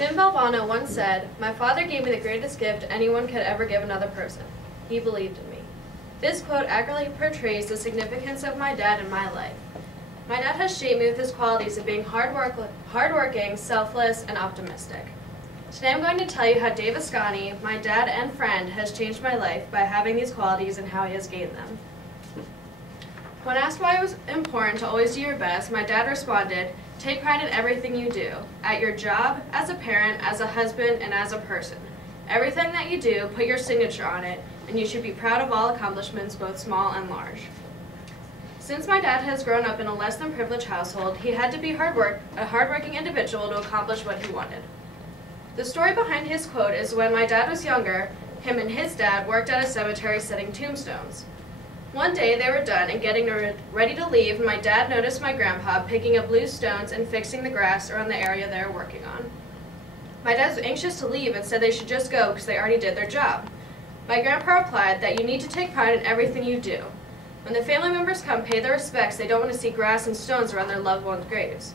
Jim Valvano once said, "My father gave me the greatest gift anyone could ever give another person. He believed in me." This quote accurately portrays the significance of my dad in my life. My dad has shaped me with his qualities of being hardworking, selfless, and optimistic. Today I'm going to tell you how Dave Ascani, my dad and friend, has changed my life by having these qualities and how he has gained them. When asked why it was important to always do your best, my dad responded, "Take pride in everything you do, at your job, as a parent, as a husband, and as a person. Everything that you do, put your signature on it, and you should be proud of all accomplishments, both small and large." Since my dad has grown up in a less than privileged household, he had to be a hardworking individual to accomplish what he wanted. The story behind his quote is when my dad was younger, him and his dad worked at a cemetery setting tombstones. One day they were done and getting ready to leave, and my dad noticed my grandpa picking up loose stones and fixing the grass around the area they were working on. My dad was anxious to leave and said they should just go because they already did their job. My grandpa replied that you need to take pride in everything you do. When the family members come pay their respects, they don't want to see grass and stones around their loved ones' graves.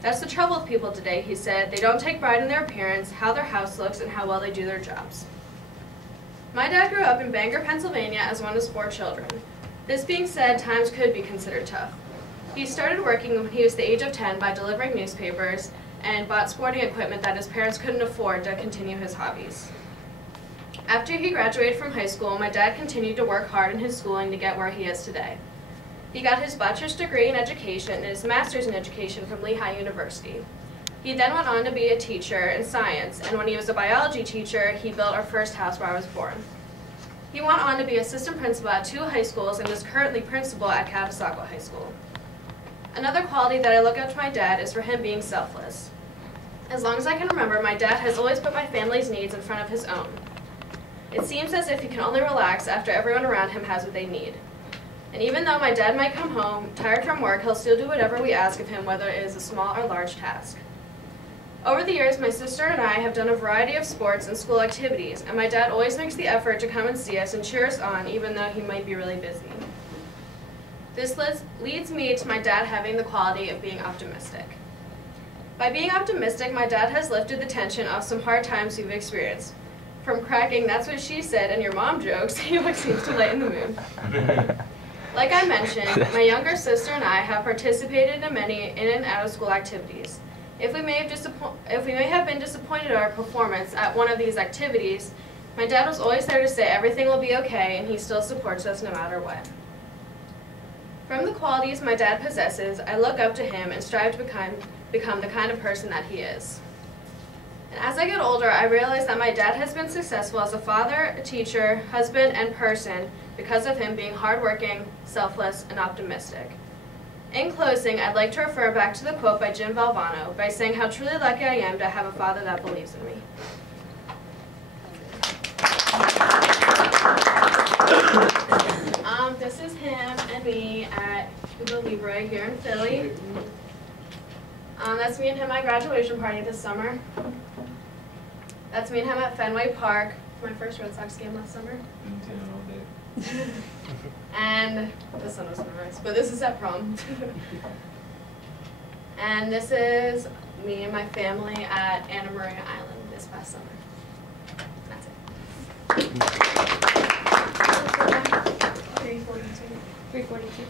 That's the trouble with people today, he said. They don't take pride in their appearance, how their house looks, and how well they do their jobs. My dad grew up in Bangor, Pennsylvania as one of 4 children. This being said, times could be considered tough. He started working when he was the age of 10 by delivering newspapers and bought sporting equipment that his parents couldn't afford to continue his hobbies. After he graduated from high school, my dad continued to work hard in his schooling to get where he is today. He got his bachelor's degree in education and his master's in education from Lehigh University. He then went on to be a teacher in science, and when he was a biology teacher, he built our first house where I was born. He went on to be assistant principal at 2 high schools and is currently principal at Catasauqua High School. Another quality that I look up to my dad is for him being selfless. As long as I can remember, my dad has always put my family's needs in front of his own. It seems as if he can only relax after everyone around him has what they need. And even though my dad might come home tired from work, he'll still do whatever we ask of him, whether it is a small or large task. Over the years, my sister and I have done a variety of sports and school activities, and my dad always makes the effort to come and see us and cheer us on, even though he might be really busy. This leads me to my dad having the quality of being optimistic. By being optimistic, my dad has lifted the tension of some hard times we've experienced. From cracking "that's what she said" and your mom jokes, he always seems to lighten the mood. Like I mentioned, my younger sister and I have participated in many in and out of school activities. If we may have been disappointed at our performance at one of these activities, my dad was always there to say everything will be okay, and he still supports us no matter what. From the qualities my dad possesses, I look up to him and strive to become the kind of person that he is. And as I get older, I realize that my dad has been successful as a father, a teacher, husband, and person because of him being hardworking, selfless, and optimistic. In closing, I'd like to refer back to the quote by Jim Valvano by saying how truly lucky I am to have a father that believes in me. This is him and me at Cuba Libre here in Philly. That's me and him at graduation party this summer. That's me and him at Fenway Park, my first Red Sox game last summer. And the sun was nice, but this is at prom. And this is me and my family at Anna Maria Island this past summer. That's it. 342.